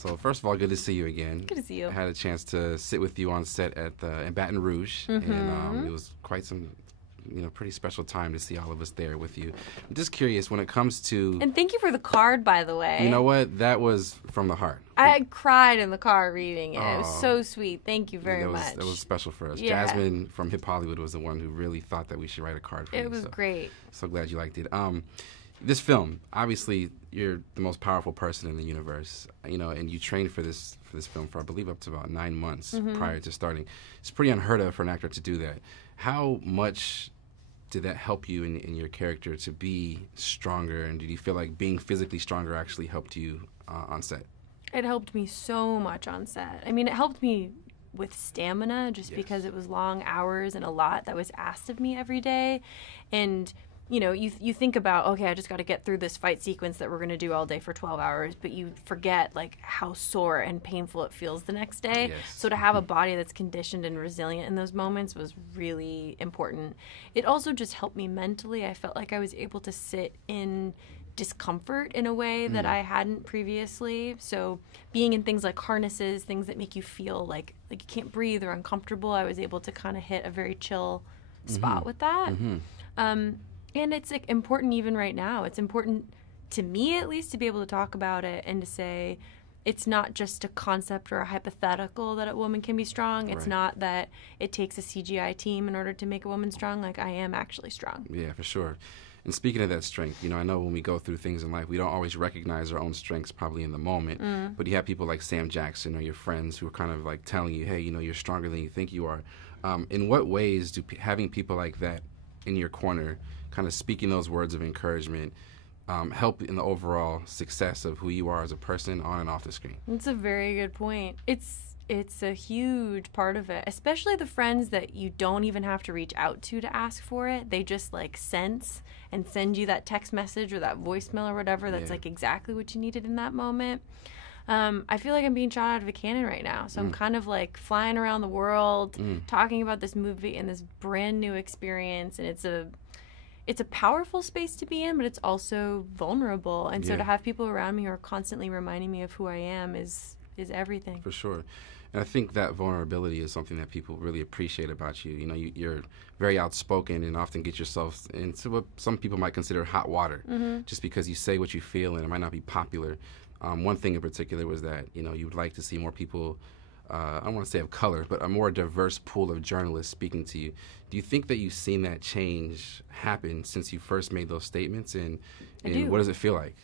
So first of all, good to see you again. Good to see you. I had a chance to sit with you on set in Baton Rouge, and it was quite some, pretty special time to see all of us there with you. I'm just curious when it comes to. And thank you for the card, by the way. You know what? That was from the heart. I cried in the car reading it. It was so sweet. Thank you very much. That was special for us. Yeah. Jasmine from Hip Hollywood was the one who really thought that we should write a card for you. It was great. So glad you liked it. This film, obviously, you're the most powerful person in the universe, and you trained for this film for, I believe, up to about 9 months prior to starting. It's pretty unheard of for an actor to do that. How much did that help you in your character to be stronger, and did you feel like being physically stronger actually helped you on set? It helped me so much on set. I mean, it helped me with stamina just because it was long hours and a lot that was asked of me every day. And you think about, okay, I just got to get through this fight sequence that we're going to do all day for 12 hours, but you forget like how sore and painful it feels the next day. Yes. So to have a body that's conditioned and resilient in those moments was really important. It also just helped me mentally. I felt like I was able to sit in discomfort in a way that I hadn't previously. So being in things like harnesses, things that make you feel like you can't breathe or uncomfortable, I was able to kind of hit a very chill spot with that. And it's like important even right now. It's important to me, at least, to be able to talk about it and to say it's not just a concept or a hypothetical that a woman can be strong. It's not that it takes a CGI team in order to make a woman strong. Like, I am actually strong. Yeah, for sure. And speaking of that strength, I know when we go through things in life, we don't always recognize our own strengths probably in the moment. But you have people like Sam Jackson or your friends who are kind of like telling you, hey, you're stronger than you think you are. In what ways do having people like that in your corner, kind of speaking those words of encouragement, help in the overall success of who you are as a person on and off the screen? That's a very good point. It's a huge part of it, especially the friends that you don't even have to reach out to ask for it. They just like sense and send you that text message or that voicemail or whatever that's like exactly what you needed in that moment. I feel like I'm being shot out of a cannon right now. So I'm kind of like flying around the world, talking about this movie and this brand new experience. And it's a powerful space to be in, but it's also vulnerable. And so to have people around me who are constantly reminding me of who I am is everything. For sure. And I think that vulnerability is something that people really appreciate about you. You're very outspoken and often get yourself into what some people might consider hot water just because you say what you feel and it might not be popular. One thing in particular was that, you would like to see more people, I don't want to say of color, but a more diverse pool of journalists speaking to you. Do you think that you've seen that change happen since you first made those statements? And what does it feel like?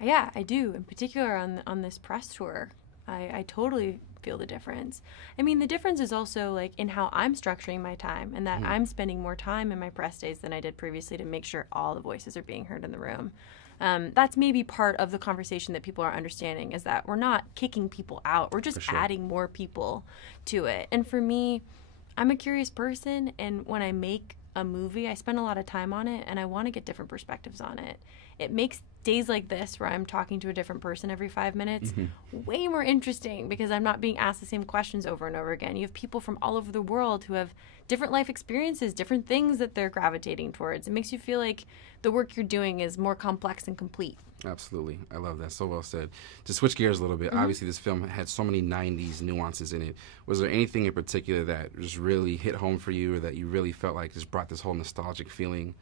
Yeah, I do. In particular on this press tour, I totally feel the difference. I mean, the difference is also like in how I'm structuring my time and that I'm spending more time in my press days than I did previously to make sure all the voices are being heard in the room. That's maybe part of the conversation that people are understanding is that we're not kicking people out. We're just adding more people to it. And for me, I'm a curious person, and when I make a movie, I spend a lot of time on it, and I want to get different perspectives on it. It makes days like this, where I'm talking to a different person every 5 minutes, way more interesting because I'm not being asked the same questions over and over again. You have people from all over the world who have different life experiences, different things that they're gravitating towards. It makes you feel like the work you're doing is more complex and complete. Absolutely. I love that. So well said. To switch gears a little bit, obviously this film had so many 90s nuances in it. Was there anything in particular that just really hit home for you or that you really felt like just brought this whole nostalgic feeling?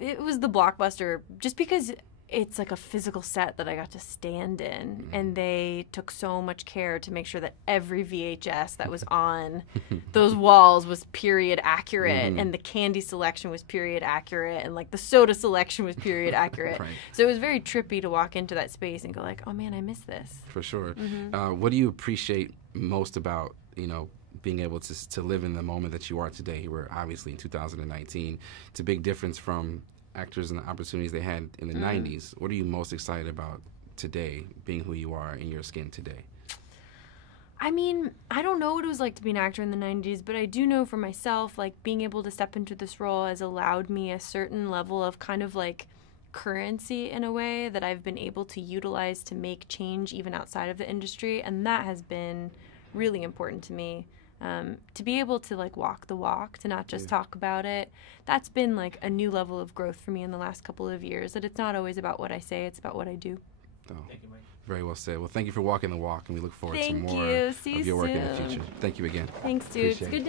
It was the blockbuster, just because it's like a physical set that I got to stand in, and they took so much care to make sure that every VHS that was on those walls was period accurate, and the candy selection was period accurate, and like the soda selection was period accurate. So it was very trippy to walk into that space and go like, oh man, I miss this. For sure. What do you appreciate most about, being able to live in the moment that you are today? We're obviously in 2019. It's a big difference from actors and the opportunities they had in the 90s. What are you most excited about today, being who you are in your skin today? I mean, I don't know what it was like to be an actor in the 90s, but I do know for myself, like, being able to step into this role has allowed me a certain level of kind of like currency in a way that I've been able to utilize to make change even outside of the industry, and that has been really important to me. To be able to like walk the walk, to not just talk about it, that's been like a new level of growth for me in the last couple of years, that it's not always about what I say, it's about what I do. Oh, Very well said. Well, thank you for walking the walk, and we look forward to Thank more you. See of you your work in the soon. future. Thank you again. Thanks, dude. Appreciate It's good it. to